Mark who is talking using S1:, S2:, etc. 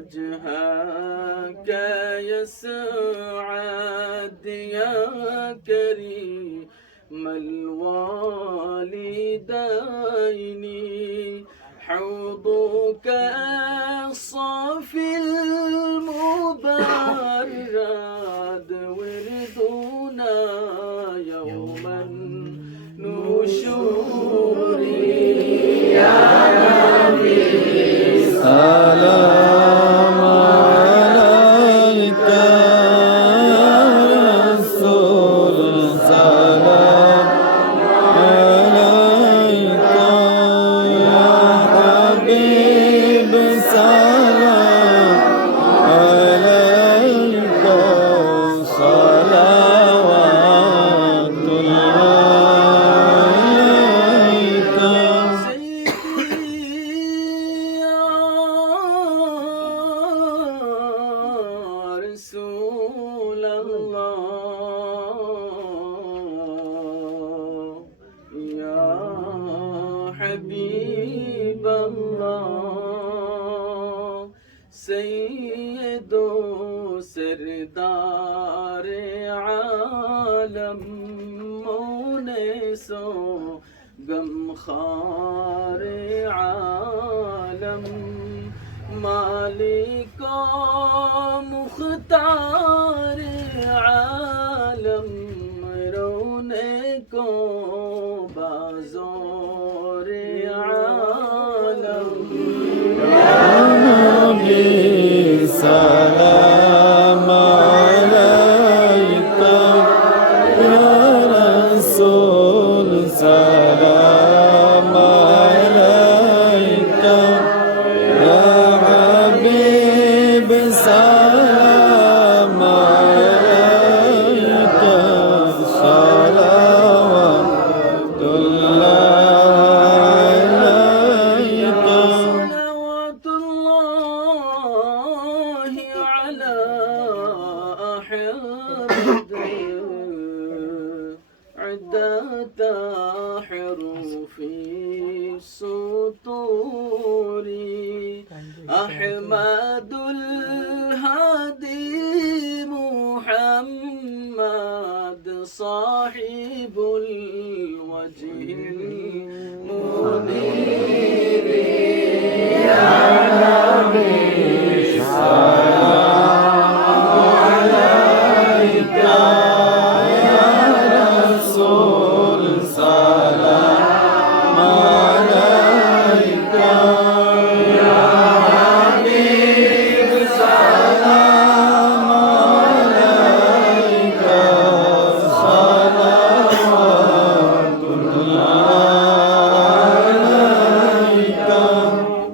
S1: وجهك يا سعد يا كريم الوالدين.
S2: حوضك الصافي المبرد وردنا يوما نشوري يا نبي. حبيب سلام عليك صلوات الله عليك
S1: سيدي يا رسول الله يا حبيب الله. سيد سردار عالم مونسو غمخار عالم مالک مختار عالم رونے کو أحد عدة حروف السطور أحمد الهادي محمد صاحب الوجه المنير يا نبي